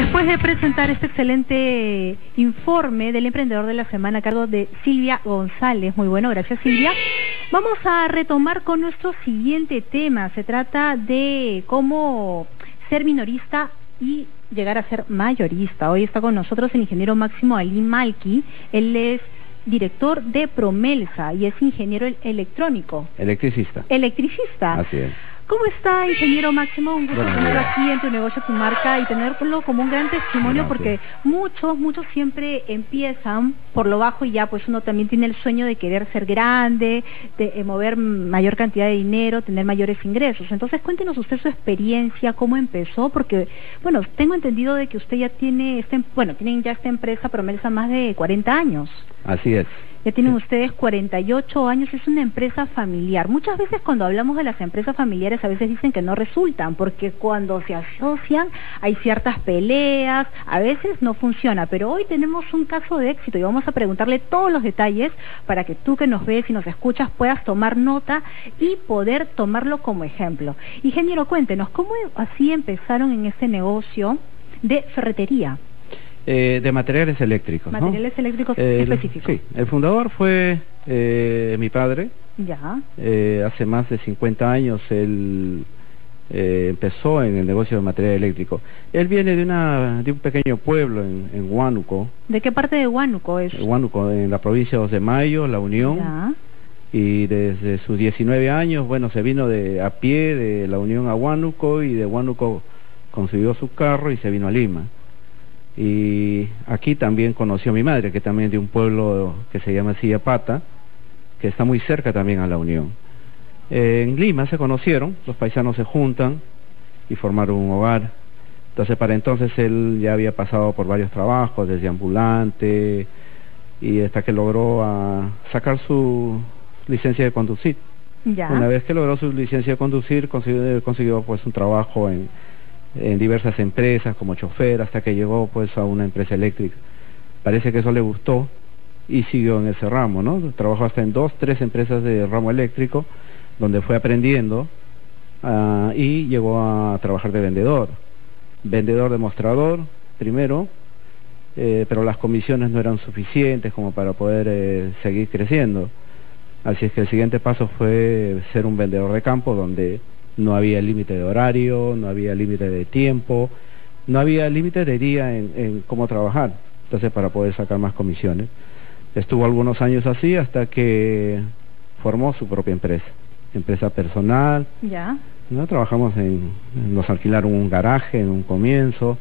Después de presentar este excelente informe del emprendedor de la semana a cargo de Silvia González, muy bueno, gracias Silvia, vamos a retomar con nuestro siguiente tema. Se trata de cómo ser minorista y llegar a ser mayorista. Hoy está con nosotros el ingeniero Máximo Ali Malki. Él es director de Promelsa y es ingeniero electrónico. Electricista. Electricista. Así es. ¿Cómo está, ingeniero Máximo? Un gusto tenerlo aquí en Tu Negocio, Tu Marca y tenerlo como un gran testimonio. Gracias. Porque muchos siempre empiezan por lo bajo y ya pues uno también tiene el sueño de querer ser grande, de mover mayor cantidad de dinero, tener mayores ingresos. Entonces cuéntenos usted su experiencia, cómo empezó, porque bueno, tengo entendido de que usted ya tiene, tienen ya esta empresa Promelsa más de 40 años. Así es. Ya tienen ustedes 48 años, es una empresa familiar. Muchas veces cuando hablamos de las empresas familiares a veces dicen que no resultan, porque cuando se asocian hay ciertas peleas, a veces no funciona, pero hoy tenemos un caso de éxito y vamos a preguntarle todos los detalles para que tú que nos ves y nos escuchas puedas tomar nota y poder tomarlo como ejemplo. Ingeniero, cuéntenos, ¿cómo así empezaron en este negocio de ferretería? De materiales eléctricos. Materiales eléctricos específicos. Sí, el fundador fue mi padre. Ya. Hace más de 50 años él empezó en el negocio de material eléctrico. Él viene de un pequeño pueblo en Huánuco. ¿De qué parte de Huánuco es? Huánuco, en la provincia de 2 de Mayo, La Unión. Ya. Y desde sus 19 años, bueno, se vino a pie de La Unión a Huánuco y de Huánuco consiguió su carro y se vino a Lima. Y aquí también conoció a mi madre, que también es de un pueblo que se llama Sillapata, que está muy cerca también a La Unión. En Lima se conocieron, los paisanos se juntan y formaron un hogar. Entonces para entonces él ya había pasado por varios trabajos, desde ambulante, y hasta que logró sacar su licencia de conducir. Ya. Una vez que logró su licencia de conducir, consiguió pues un trabajo en diversas empresas como chofer, hasta que llegó pues a una empresa eléctrica. Parece que eso le gustó y siguió en ese ramo, ¿no? Trabajó hasta en 2, 3 empresas de ramo eléctrico, donde fue aprendiendo y llegó a trabajar de vendedor demostrador primero, pero las comisiones no eran suficientes como para poder seguir creciendo. Así es que el siguiente paso fue ser un vendedor de campo, donde no había límite de horario, no había límite de tiempo, no había límite de día en cómo trabajar, entonces para poder sacar más comisiones. Estuvo algunos años así hasta que formó su propia empresa personal. Ya. ¿No? Trabajamos nos alquilaron un garaje en un comienzo.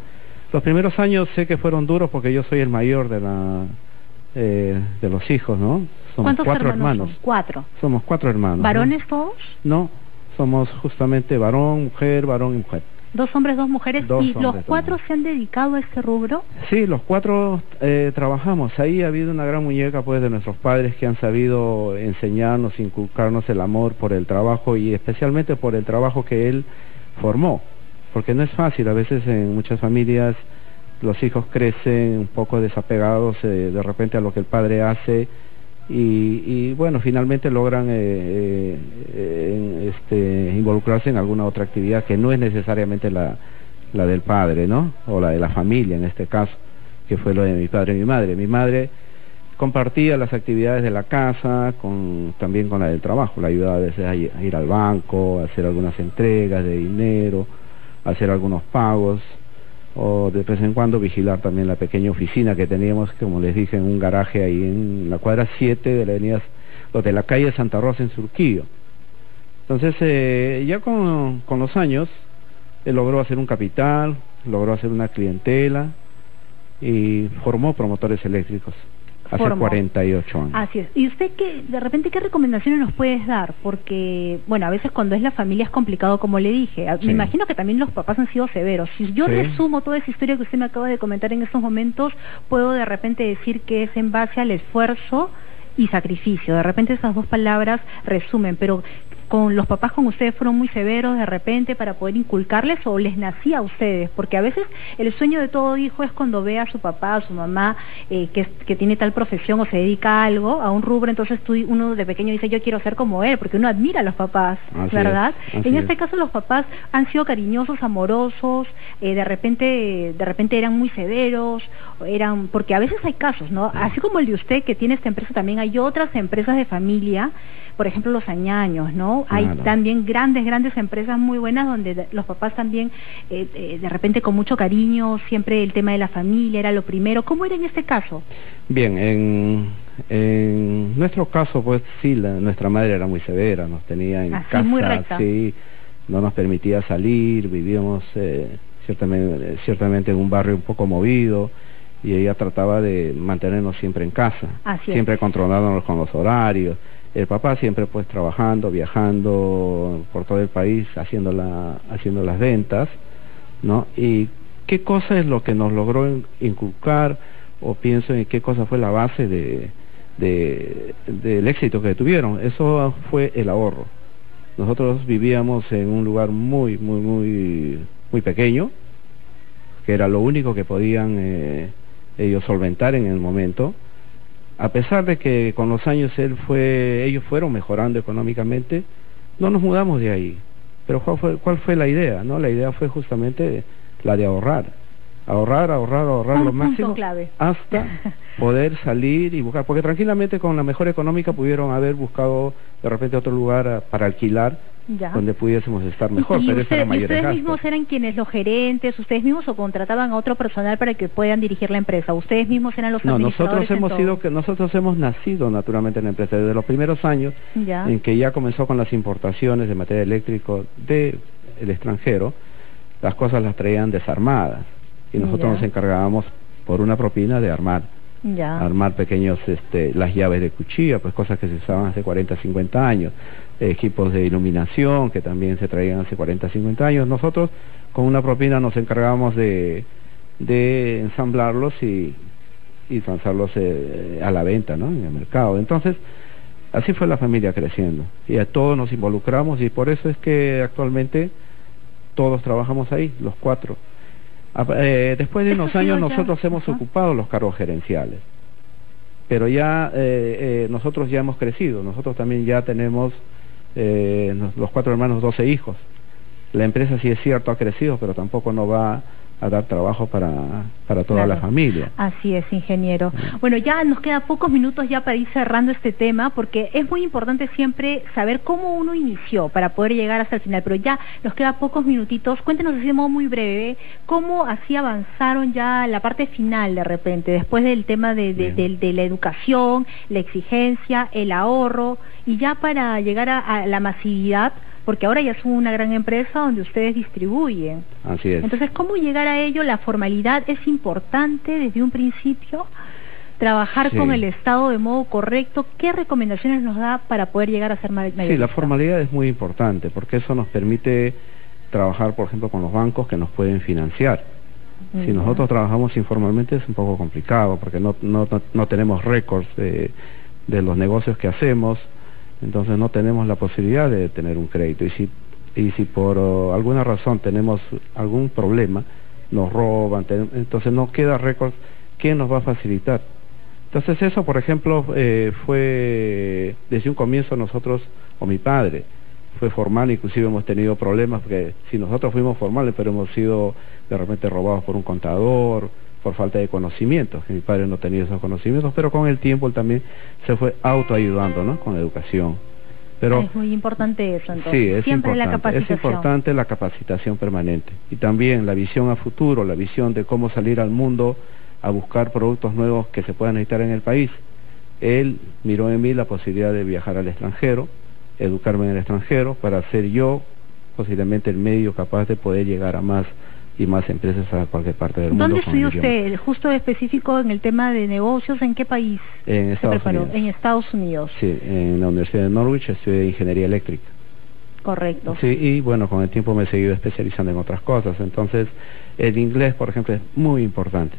Los primeros años sé que fueron duros porque yo soy el mayor de los hijos, ¿no? Somos 4 hermanos. 4. Somos 4 hermanos. ¿Varones, ¿no? todos? No. Somos justamente varón, mujer y mujer. 2 hombres, 2 mujeres. ¿Y los 4 se han dedicado a este rubro? Sí, los 4 trabajamos. Ahí ha habido una gran muñeca pues de nuestros padres que han sabido enseñarnos, inculcarnos el amor por el trabajo y especialmente por el trabajo que él formó. Porque no es fácil, a veces en muchas familias los hijos crecen un poco desapegados de repente a lo que el padre hace. Y bueno, finalmente logran involucrarse en alguna otra actividad que no es necesariamente la del padre, ¿no? O la de la familia en este caso, que fue lo de mi padre y mi madre. Mi madre compartía las actividades de la casa también con la del trabajo, la ayudaba a veces a ir al banco, a hacer algunas entregas de dinero, a hacer algunos pagos, o de vez en cuando vigilar también la pequeña oficina que teníamos, como les dije, en un garaje ahí en la cuadra 7 de la calle Santa Rosa en Surquillo. Entonces ya con los años él logró hacer un capital, logró hacer una clientela y formó Promotores Eléctricos hace 48 años. Así es. ¿Y usted de repente qué recomendaciones nos puedes dar? Porque, bueno, a veces cuando es la familia es complicado, como le dije. Sí. Me imagino que también los papás han sido severos. Si yo resumo toda esa historia que usted me acaba de comentar en estos momentos, puedo de repente decir que es en base al esfuerzo y sacrificio. De repente esas 2 palabras resumen, pero con los papás con ustedes fueron muy severos de repente para poder inculcarles o les nacía a ustedes? Porque a veces el sueño de todo hijo es cuando ve a su papá, a su mamá, que tiene tal profesión o se dedica a algo, a un rubro, entonces uno de pequeño dice yo quiero ser como él, porque uno admira a los papás, ¿verdad? En este caso los papás han sido cariñosos, amorosos, de repente eran muy severos, porque a veces hay casos, ¿no? Así como el de usted que tiene esta empresa, también hay otras empresas de familia, por ejemplo los Añaños, ¿no? Hay también grandes empresas muy buenas donde los papás también de repente con mucho cariño, siempre el tema de la familia era lo primero. ¿Cómo era en este caso? Bien, en nuestro caso pues sí, nuestra madre era muy severa, nos tenía en casa, muy recta. Sí, no nos permitía salir, vivíamos ciertamente en un barrio un poco movido, y ella trataba de mantenernos siempre en casa, siempre controlándonos con los horarios. El papá siempre pues trabajando, viajando por todo el país, haciendo las ventas, ¿no? Y qué cosa es lo que nos logró inculcar, o pienso en qué cosa fue la base del éxito que tuvieron. Eso fue el ahorro. Nosotros vivíamos en un lugar muy pequeño, que era lo único que podían ellos solventar en el momento. A pesar de que con los años ellos fueron mejorando económicamente, no nos mudamos de ahí. Pero ¿cuál fue la idea? ¿No? La idea fue justamente la de ahorrar lo máximo hasta poder salir y buscar, porque tranquilamente con la mejor económica pudieron haber buscado de repente otro lugar para alquilar, donde pudiésemos estar mejor, pero eso era mayor gasto. ¿Ustedes mismos eran quienes los gerentes, ustedes mismos, o contrataban a otro personal para que puedan dirigir la empresa? ¿Ustedes mismos eran los administradores? Nosotros hemos nacido naturalmente en la empresa desde los primeros años en que ya comenzó con las importaciones de material eléctrico del extranjero. Las cosas las traían desarmadas y nosotros nos encargábamos por una propina de armar pequeños, las llaves de cuchilla, pues cosas que se usaban hace 40, 50 años, equipos de iluminación que también se traían hace 40, 50 años. Nosotros con una propina nos encargábamos de ensamblarlos y lanzarlos a la venta, ¿no? En el mercado. Entonces, así fue la familia creciendo y a todos nos involucramos, y por eso es que actualmente todos trabajamos ahí, los cuatro. Después de unos años nosotros hemos ocupado los cargos gerenciales, pero ya nosotros ya hemos crecido, nosotros también ya tenemos los cuatro hermanos 12 hijos. La empresa sí es cierto ha crecido, pero tampoco nos va a dar trabajo para toda la familia. Así es, ingeniero. Bueno, ya nos quedan pocos minutos ya para ir cerrando este tema, porque es muy importante siempre saber cómo uno inició para poder llegar hasta el final, pero ya nos quedan pocos minutitos. Cuéntenos así de modo muy breve, cómo así avanzaron ya la parte final de repente, después del tema de la educación, la exigencia, el ahorro, y ya para llegar a la masividad, porque ahora ya son una gran empresa donde ustedes distribuyen. Así es. Entonces, ¿cómo llegar a ello? La formalidad es importante desde un principio, trabajar con el Estado de modo correcto. ¿Qué recomendaciones nos da para poder llegar a ser mayorista? Sí, la formalidad es muy importante, porque eso nos permite trabajar, por ejemplo, con los bancos que nos pueden financiar. Si nosotros trabajamos informalmente es un poco complicado, porque no tenemos récords de los negocios que hacemos. Entonces no tenemos la posibilidad de tener un crédito, y si por alguna razón tenemos algún problema, nos roban, entonces no queda récord. ¿Quién nos va a facilitar? Entonces eso, por ejemplo, fue desde un comienzo nosotros, o mi padre fue formal, inclusive hemos tenido problemas, porque si nosotros fuimos formales, pero hemos sido de repente robados por un contador, por falta de conocimientos, que mi padre no tenía esos conocimientos, pero con el tiempo él también se fue autoayudando, ¿no? Con la educación. Pero es muy importante eso, entonces. Sí, es siempre importante, es importante la capacitación permanente, y también la visión a futuro, la visión de cómo salir al mundo a buscar productos nuevos que se puedan necesitar en el país. Él miró en mí la posibilidad de viajar al extranjero, educarme en el extranjero, para ser yo posiblemente el medio capaz de poder llegar a más y más empresas a cualquier parte del mundo. ¿Dónde estudió usted, justo específico en el tema de negocios? ¿En qué país en Estados Unidos? En Estados Unidos. Sí, en la Universidad de Norwich estudié ingeniería eléctrica. Correcto. Sí, y bueno, con el tiempo me he seguido especializando en otras cosas. Entonces, el inglés, por ejemplo, es muy importante.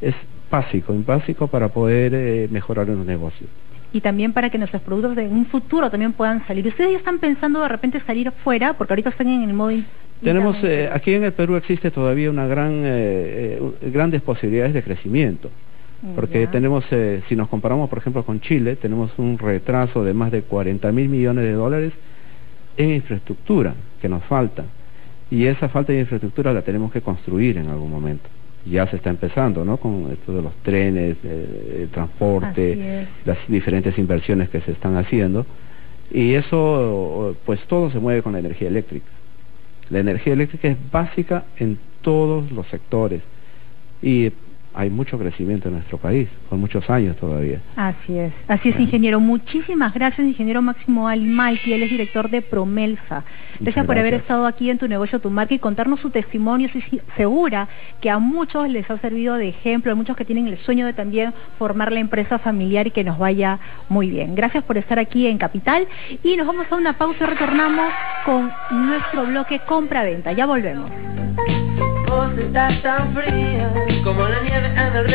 Es básico para poder mejorar en los negocios. y también para que nuestros productos en un futuro también puedan salir. ¿Ustedes ya están pensando de repente salir fuera? Porque ahorita están en el modo... Tenemos, aquí en el Perú existe todavía una grandes posibilidades de crecimiento, porque tenemos, si nos comparamos por ejemplo con Chile, tenemos un retraso de más de 40.000 millones de dólares en infraestructura que nos falta, y esa falta de infraestructura la tenemos que construir en algún momento. Ya se está empezando, ¿no?, con esto de los trenes, el transporte, las diferentes inversiones que se están haciendo, y eso, pues todo se mueve con la energía eléctrica. La energía eléctrica es básica en todos los sectores, y hay mucho crecimiento en nuestro país, por muchos años todavía. Así es, ingeniero. Muchísimas gracias, ingeniero Máximo Alimalki, él es director de Promelsa. Gracias por haber estado aquí en Tu Negocio, Tu Marca y contarnos su testimonio. Estoy segura que a muchos les ha servido de ejemplo, a muchos que tienen el sueño de también formar la empresa familiar y que nos vaya muy bien. Gracias por estar aquí en Capital y nos vamos a una pausa y retornamos con nuestro bloque Compra-Venta. Ya volvemos. Vos estás tan fría como la nieve en el